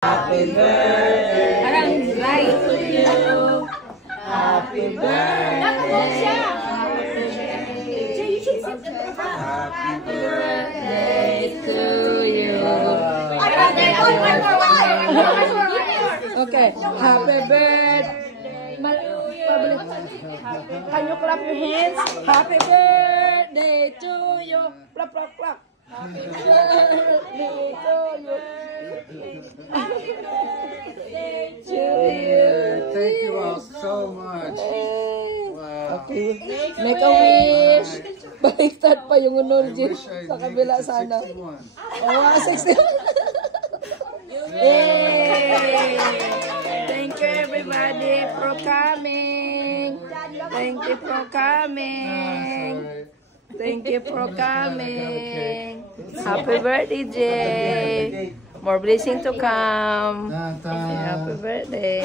Happy birthday. Parang dry to you. Happy birthday. Happy birthday to you. Okay. Happy birthday. Can you clap your hands? Happy birthday to you. Clap, clap, clap. Happy birthday to you. Happy birthday to you. Thank you all so much. Wow. Okay. Make a wish. Baliktad pa yung unol sa kabila sana. Oh, 60. Yay! Thank you everybody for coming. Thank you for coming. Thank you for coming. Happy birthday, Jay. More blessing to come. Happy birthday.